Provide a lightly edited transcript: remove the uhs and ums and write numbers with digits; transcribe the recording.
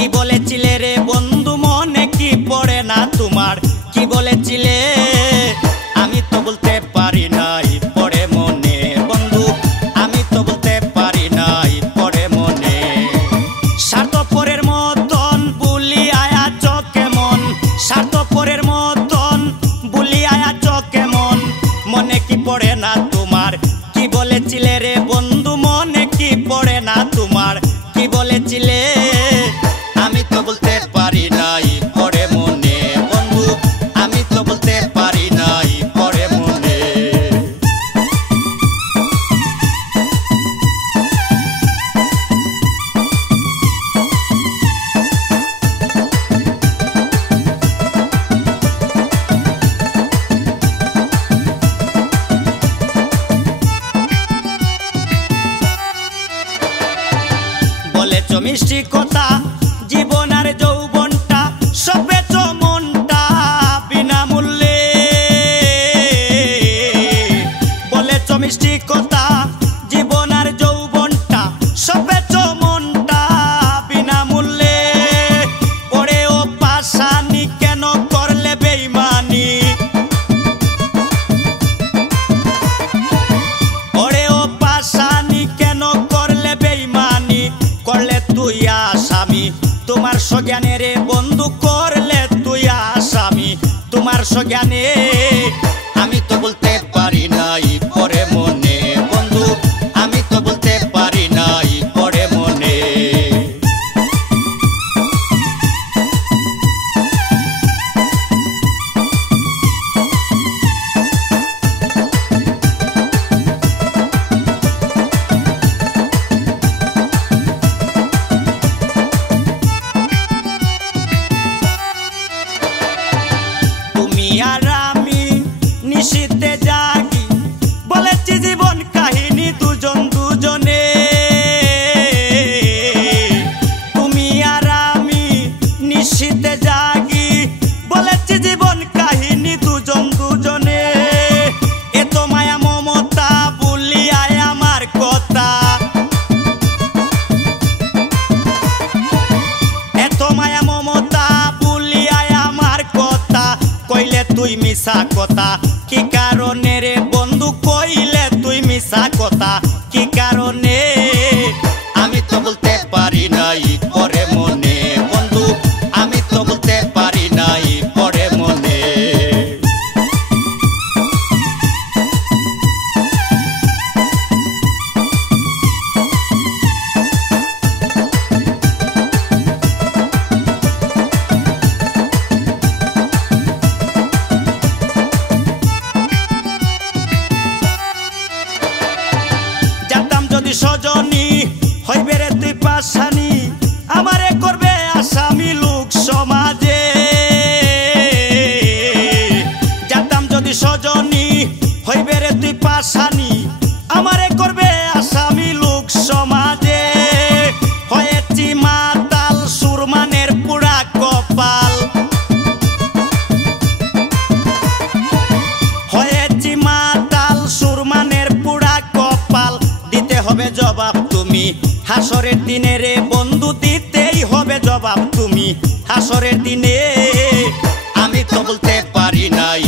কি বলেছিলে রে বন্ধু মনে কি পড়ে না তোমার কি বলেছিলে আমি তো বলতে পারি নাই পড়ে মনে বন্ধু আমি তো বলতে পারি নাই পড়ে মনে স্বার্থপরের মতন বুলি আয়াছ কেমন স্বার্থপরের মতন বুলি আয়াছ কেমন মনে কি পড়ে না তোমার কি বলেছিলে রে বন্ধু মনে কি পড়ে না তোমার কি বলেছিলে আমি তো বলতে পারি নাই পড়ে মনে বন্ধু আমি তো বলতে পারি নাই পড়ে মনে বলেছ মিষ্টি কথা জীবন আর যৌবনটা সব বেচ মনটা বিনামূল্যে বলেছ মিষ্টি কথা জীবন আর যৌবনটা সব বেচ মনটা বিনামূল্যে ওরে ও পাশানি কেন করলে বেইমানি ওরে ও পাশানি কেন করলে বেইমানি করলে তুই আসামি তোমার সজ্ঞানে রে বন্ধু করলে তুই আসামি তোমার সজ্ঞানে আমি তো বলতে পারি নাই পড়ে মনে বন্ধু আমি তো বলতে পারি নাই পড়ে মনে আর আমি নিশীথে জাগি বলেছি জীবন কাহিনী দুজন দুজনে তুমি আর আমি নিশীথে জাগি বলেছি জীবন কাহিনী দুজন দুজনে এত মায়া মমতা বলিয়ায় আমার কথা এত মায়া মমতা বলিয়ায় আমার কথা কইলে তুই মিছা কথা কি কারণে রে বন্ধু কইলে তুই মিছা কথা কি কারণে আমি তো বলতে পারি নাই পড়ে মনে বন্ধু আমি তো বলতে পারি নাই পড়ে মনে সজনী হইবে রে তুই পাশানি আমারে করবে আসামি লোক সমাজে জানতাম যদি সজনী হইবে রে তুই পাশানি আমারে করবে আসামি লোক সমাজে হয়েছি মাতাল সুরমানের পুরা কপাল হয়েছি মাতাল সুরমানের পুরা কপাল দিতে হবে জবাব তুমি হাসরের দিনে রে বন্ধু দিতেই হবে জবাব তুমি হাসরের দিনে আমি তো বলতে পারি নাই